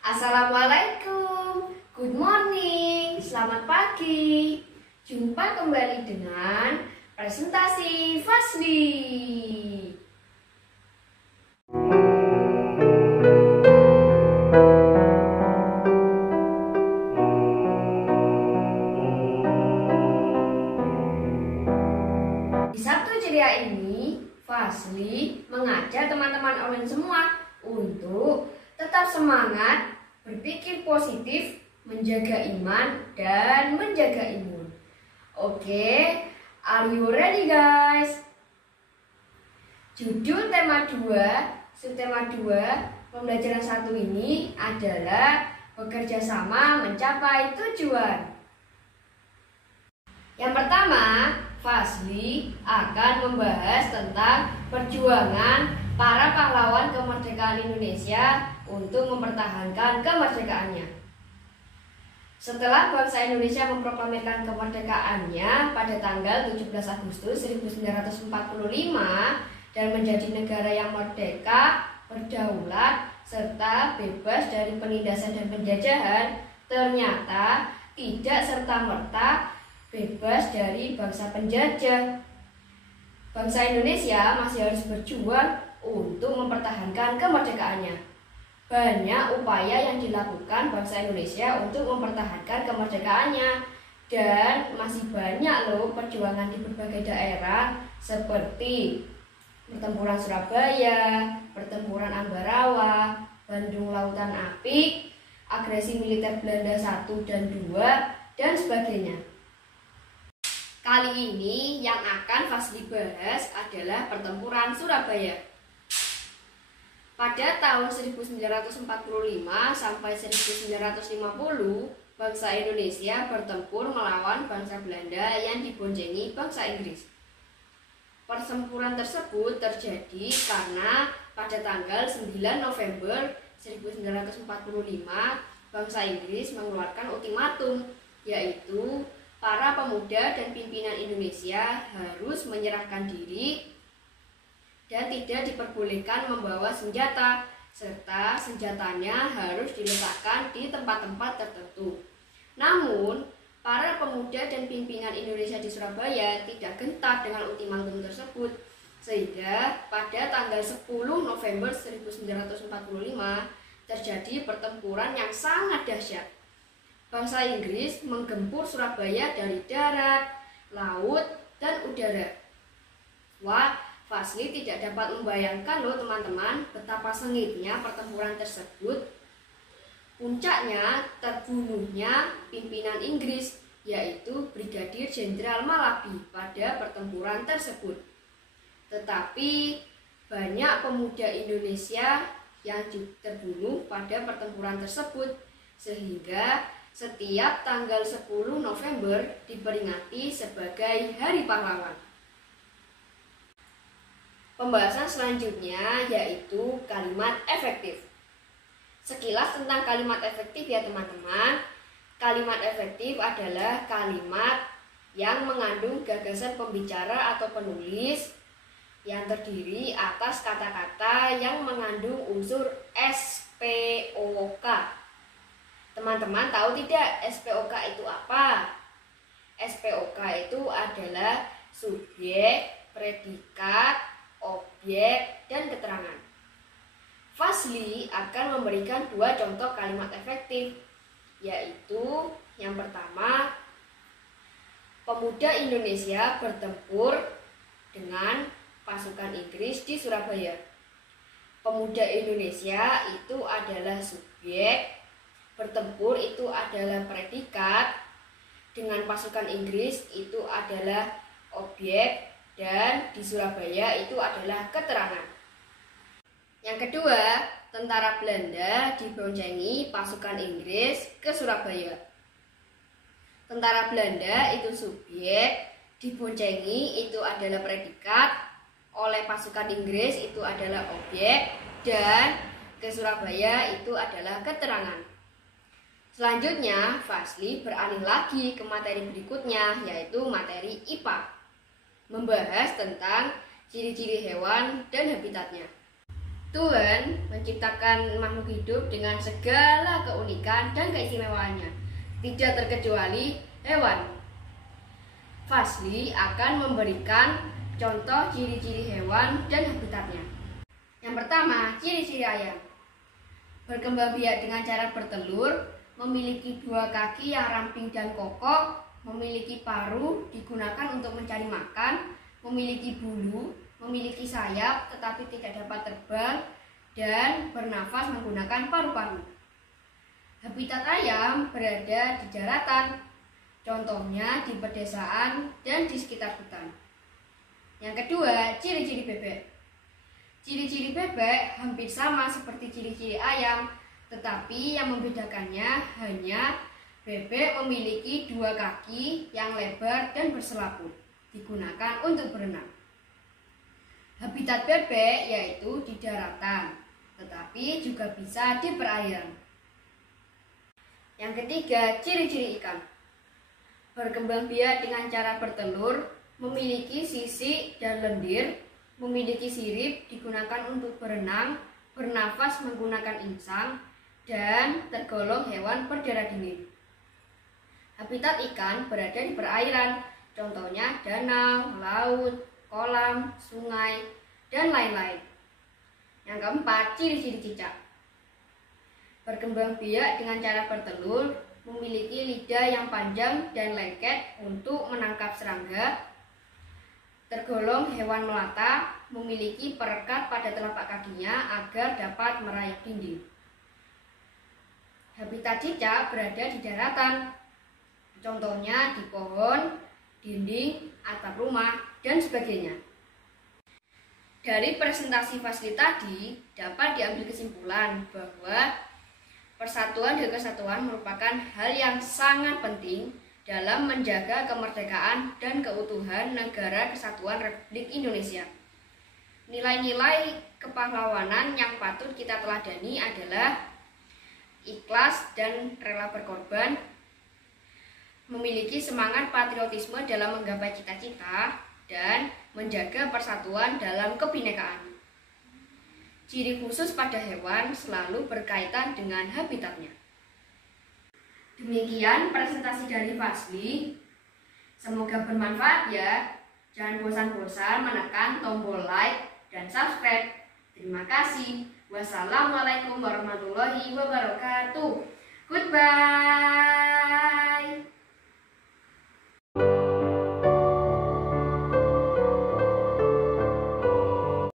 Assalamualaikum, good morning, selamat pagi. Jumpa kembali dengan presentasi Fasli. Di Sabtu ceria ini, Fasli mengajak teman-teman online semua untuk tetap semangat, berpikir positif, menjaga iman, dan menjaga imun. Oke, are you ready guys? Judul tema 2, subtema 2, pembelajaran 1 ini adalah bekerja sama mencapai tujuan. Yang pertama, Fasli akan membahas tentang perjuangan para pahlawan kemerdekaan Indonesia untuk mempertahankan kemerdekaannya. Setelah bangsa Indonesia memproklamirkan kemerdekaannya pada tanggal 17 Agustus 1945 dan menjadi negara yang merdeka, berdaulat, serta bebas dari penindasan dan penjajahan, ternyata tidak serta-merta bebas dari bangsa penjajah. Bangsa Indonesia masih harus berjuang untuk mempertahankan kemerdekaannya. Banyak upaya yang dilakukan bangsa Indonesia untuk mempertahankan kemerdekaannya, dan masih banyak loh perjuangan di berbagai daerah seperti pertempuran Surabaya, pertempuran Ambarawa, Bandung Lautan Api, agresi militer Belanda 1 dan 2, dan sebagainya. Kali ini yang akan Fasli bahas adalah pertempuran Surabaya. Pada tahun 1945 sampai 1950, bangsa Indonesia bertempur melawan bangsa Belanda yang diboncengi bangsa Inggris. Pertempuran tersebut terjadi karena pada tanggal 9 November 1945, bangsa Inggris mengeluarkan ultimatum, yaitu para pemuda dan pimpinan Indonesia harus menyerahkan diri dan tidak diperbolehkan membawa senjata, serta senjatanya harus diletakkan di tempat-tempat tertentu. Namun, para pemuda dan pimpinan Indonesia di Surabaya tidak gentar dengan ultimatum tersebut, sehingga pada tanggal 10 November 1945 terjadi pertempuran yang sangat dahsyat. Bangsa Inggris menggempur Surabaya dari darat, laut, dan udara. Wah, Fasli tidak dapat membayangkan loh teman-teman betapa sengitnya pertempuran tersebut. Puncaknya terbunuhnya pimpinan Inggris, yaitu Brigadir Jenderal Malabi pada pertempuran tersebut. Tetapi banyak pemuda Indonesia yang terbunuh pada pertempuran tersebut, sehingga setiap tanggal 10 November diperingati sebagai Hari Pahlawan. Pembahasan selanjutnya yaitu kalimat efektif. Sekilas tentang kalimat efektif ya teman-teman. Kalimat efektif adalah kalimat yang mengandung gagasan pembicara atau penulis yang terdiri atas kata-kata yang mengandung unsur SPOK. Teman-teman tahu tidak SPOK itu apa? SPOK itu adalah subjek, predikat, objek, dan keterangan. Fasli akan memberikan 2 contoh kalimat efektif, yaitu yang pertama, pemuda Indonesia bertempur dengan pasukan Inggris di Surabaya. Pemuda Indonesia itu adalah subjek, bertempur itu adalah predikat, dengan pasukan Inggris itu adalah objek, dan di Surabaya itu adalah keterangan. Yang kedua, tentara Belanda diboncengi pasukan Inggris ke Surabaya. Tentara Belanda itu subjek, diboncengi itu adalah predikat, oleh pasukan Inggris itu adalah objek, dan ke Surabaya itu adalah keterangan. Selanjutnya, Fasli beralih lagi ke materi berikutnya, yaitu materi IPA, membahas tentang ciri-ciri hewan dan habitatnya. Tuhan menciptakan makhluk hidup dengan segala keunikan dan keistimewaannya, tidak terkecuali hewan. Fazly akan memberikan contoh ciri-ciri hewan dan habitatnya. Yang pertama, ciri-ciri ayam. Berkembang biak dengan cara bertelur, memiliki 2 kaki yang ramping dan kokoh, memiliki paruh digunakan untuk mencari makan, memiliki bulu, memiliki sayap tetapi tidak dapat terbang, dan bernafas menggunakan paru-paru. Habitat ayam berada di daratan, contohnya di pedesaan dan di sekitar hutan. Yang kedua, ciri-ciri bebek. Ciri-ciri bebek hampir sama seperti ciri-ciri ayam, tetapi yang membedakannya hanya bebek memiliki 2 kaki yang lebar dan berselaput, digunakan untuk berenang. Habitat bebek yaitu di daratan, tetapi juga bisa di perairan. Yang ketiga, ciri-ciri ikan. Berkembang biak dengan cara bertelur, memiliki sisik dan lendir, memiliki sirip digunakan untuk berenang, bernafas menggunakan insang, dan tergolong hewan berdarah dingin. Habitat ikan berada di perairan, contohnya danau, laut, kolam, sungai, dan lain-lain. Yang keempat, ciri-ciri cicak. Berkembang biak dengan cara bertelur, memiliki lidah yang panjang dan lengket untuk menangkap serangga, tergolong hewan melata, memiliki perekat pada telapak kakinya agar dapat merayap dinding. Habitat cicak berada di daratan, contohnya di pohon, dinding, atap rumah, dan sebagainya. Dari presentasi Fazly tadi dapat diambil kesimpulan bahwa persatuan dan kesatuan merupakan hal yang sangat penting dalam menjaga kemerdekaan dan keutuhan Negara Kesatuan Republik Indonesia. Nilai-nilai kepahlawanan yang patut kita teladani adalah ikhlas dan rela berkorban, memiliki semangat patriotisme dalam menggapai cita-cita, dan menjaga persatuan dalam kebinekaan. Ciri khusus pada hewan selalu berkaitan dengan habitatnya. Demikian presentasi dari Fazly. Semoga bermanfaat ya. Jangan bosan-bosan menekan tombol like dan subscribe. Terima kasih. Wassalamualaikum warahmatullahi wabarakatuh. Goodbye.